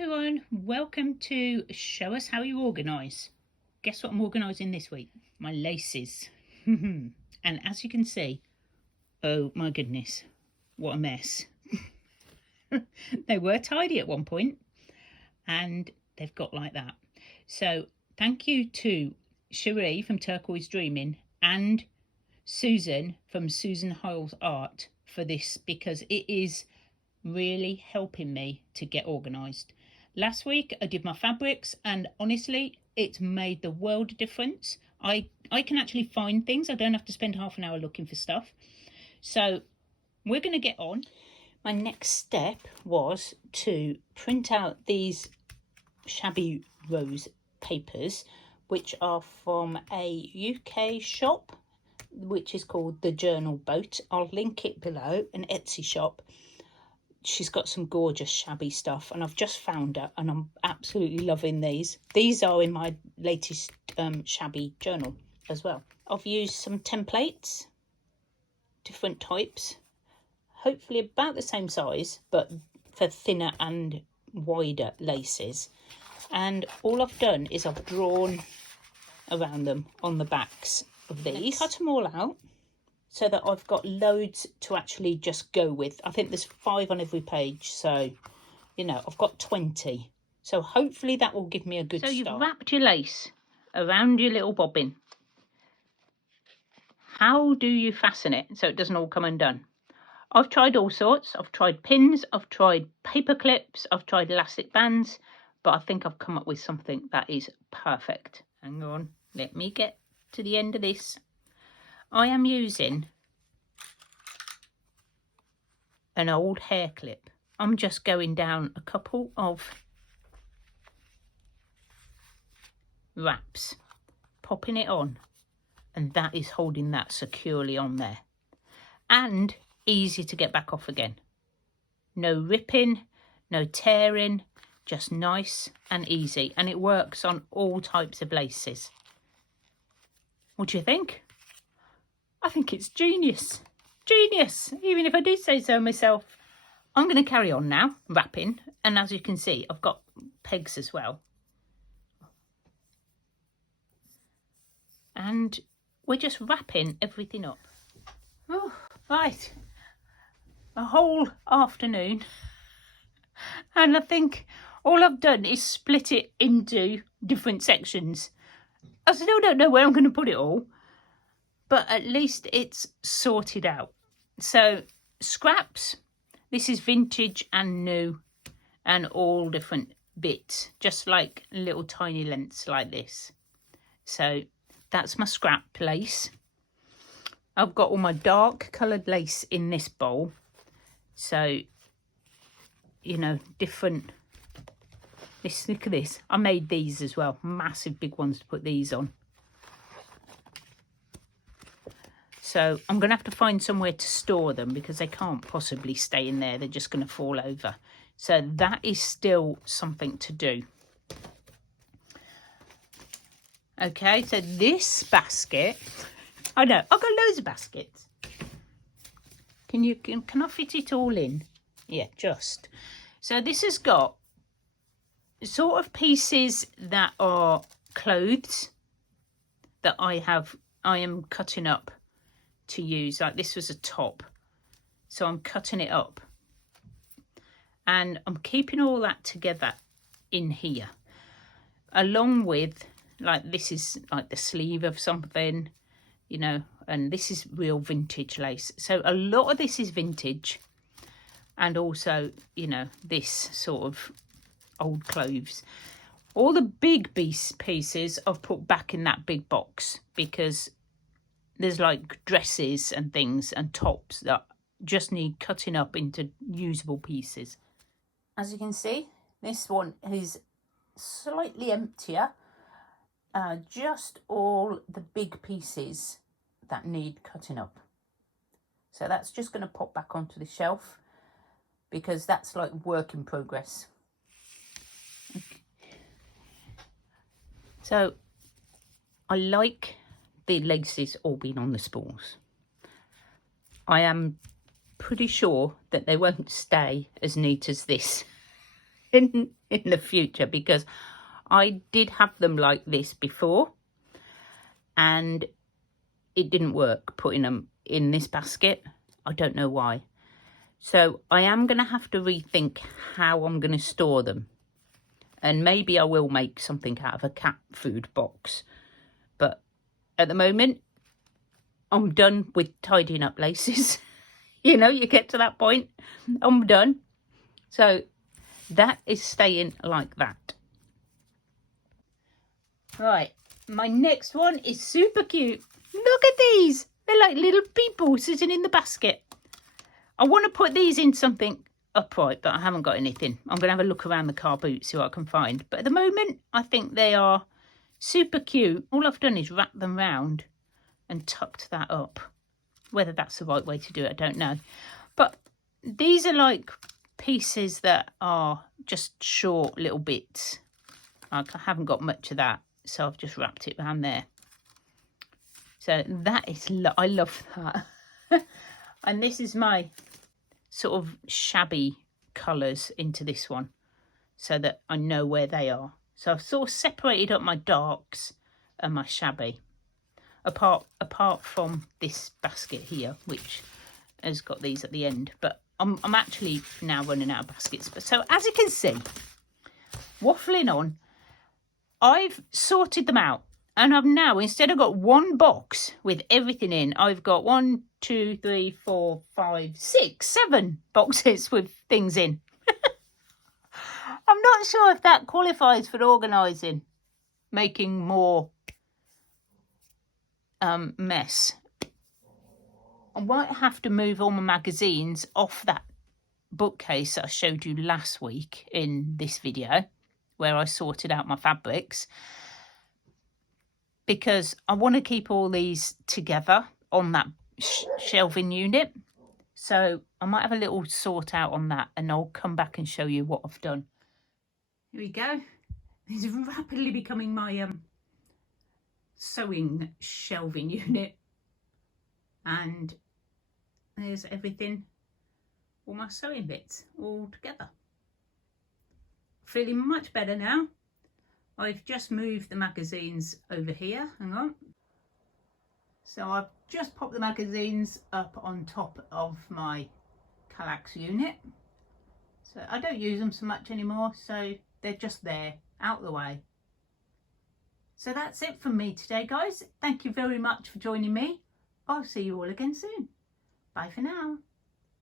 everyone, welcome to Show Us How You Organise. Guess what I'm organising this week? My laces. And as you can see, oh my goodness, what a mess. They were tidy at one point and they've got like that. So thank you to Sheree from Turquoise Dreaming and Susan from Susan Hoyle's Art for this, because it is really helping me to get organised. Last week I did my fabrics and honestly it's made the world of difference. I can actually find things. I don't have to spend half an hour looking for stuff. So we're going to get on. My next step was to print out these shabby rose papers, which are from a UK shop which is called The Journal Boat. I'll link it below, an Etsy shop. She's got some gorgeous shabby stuff and I've just found her and I'm absolutely loving these. These are in my latest shabby journal as well. I've used some templates, different types, hopefully about the same size but for thinner and wider laces. And all I've done is I've drawn around them on the backs of these. Cut them all out so that I've got loads to actually just go with. I think there's 5 on every page, so you know I've got 20, so hopefully that will give me a good start. So you've wrapped your lace around your little bobbin. How do you fasten it so it doesn't all come undone? I've tried all sorts. I've tried pins, I've tried paper clips, I've tried elastic bands, but I think I've come up with something that is perfect. Hang on, let me get to the end of this. I am using an old hair clip. I'm just going down a couple of wraps, popping it on, and that is holding that securely on there. And easy to get back off again. No ripping, no tearing, just nice and easy. And it works on all types of laces. What do you think? I think it's genius. Genius, even if I do say so myself. I'm going to carry on now, wrapping. And as you can see, I've got pegs as well. And we're just wrapping everything up. Oh, right. A whole afternoon. And I think all I've done is split it into different sections. I still don't know where I'm going to put it all, but at least it's sorted out. So scraps, this is vintage and new and all different bits, just like little tiny lengths like this. So that's my scrap lace. I've got all my dark coloured lace in this bowl. So, you know, different. Look at this. I made these as well. Massive big ones to put these on. So I'm going to have to find somewhere to store them because they can't possibly stay in there. They're just going to fall over. So that is still something to do. Okay, so this basket. I know, I've got loads of baskets. Can I fit it all in? Yeah, just. So this has got sort of pieces that are clothes that I am cutting up to use. Like this was a top, so I'm cutting it up and I'm keeping all that together in here, along with, like, this is like the sleeve of something, you know, and this is real vintage lace. So a lot of this is vintage, and also, you know, this sort of old clothes. All the big pieces I've put back in that big box because there's like dresses and things and tops that just need cutting up into usable pieces. As you can see, this one is slightly emptier. Just all the big pieces that need cutting up. So that's just going to pop back onto the shelf because that's like work in progress. Okay. So I like the laces all being on the spools. I am pretty sure that they won't stay as neat as this. in the future, because I did have them like this before and it didn't work putting them in this basket. I don't know why. So I am going to have to rethink how I'm going to store them. And maybe I will make something out of a cat food box. But at the moment, I'm done with tidying up laces. You know, you get to that point, I'm done. So that is staying like that. Right, my next one is super cute. Look at these. They're like little people sitting in the basket. I want to put these in something upright, but I haven't got anything. I'm going to have a look around the car boot, see what I can find. But at the moment, I think they are super cute. All I've done is wrap them round and tucked that up. Whether that's the right way to do it, I don't know. But these are like pieces that are just short little bits. I haven't got much of that, so I've just wrapped it around there. So that is, I love that. And this is my sort of shabby colours into this one, so that I know where they are. So I've sort of separated up my darks and my shabby, apart from this basket here, which has got these at the end. But I'm actually now running out of baskets. But so as you can see, waffling on, I've sorted them out. And I've now, instead of got one box with everything in, I've got 1, 2, 3, 4, 5, 6, 7 boxes with things in. I'm not sure if that qualifies for organising, making more mess. I might have to move all my magazines off that bookcase that I showed you last week in this video, where I sorted out my fabrics, because I want to keep all these together on that shelving unit. So I might have a little sort out on that, and I'll come back and show you what I've done. Here we go. This is rapidly becoming my sewing shelving unit. And there's everything, all my sewing bits all together. Feeling much better now. I've just moved the magazines over here, hang on. So I've just popped the magazines up on top of my Kallax unit. So I don't use them so much anymore, so they're just there, out the way. So that's it from me today, guys. Thank you very much for joining me. I'll see you all again soon. Bye for now.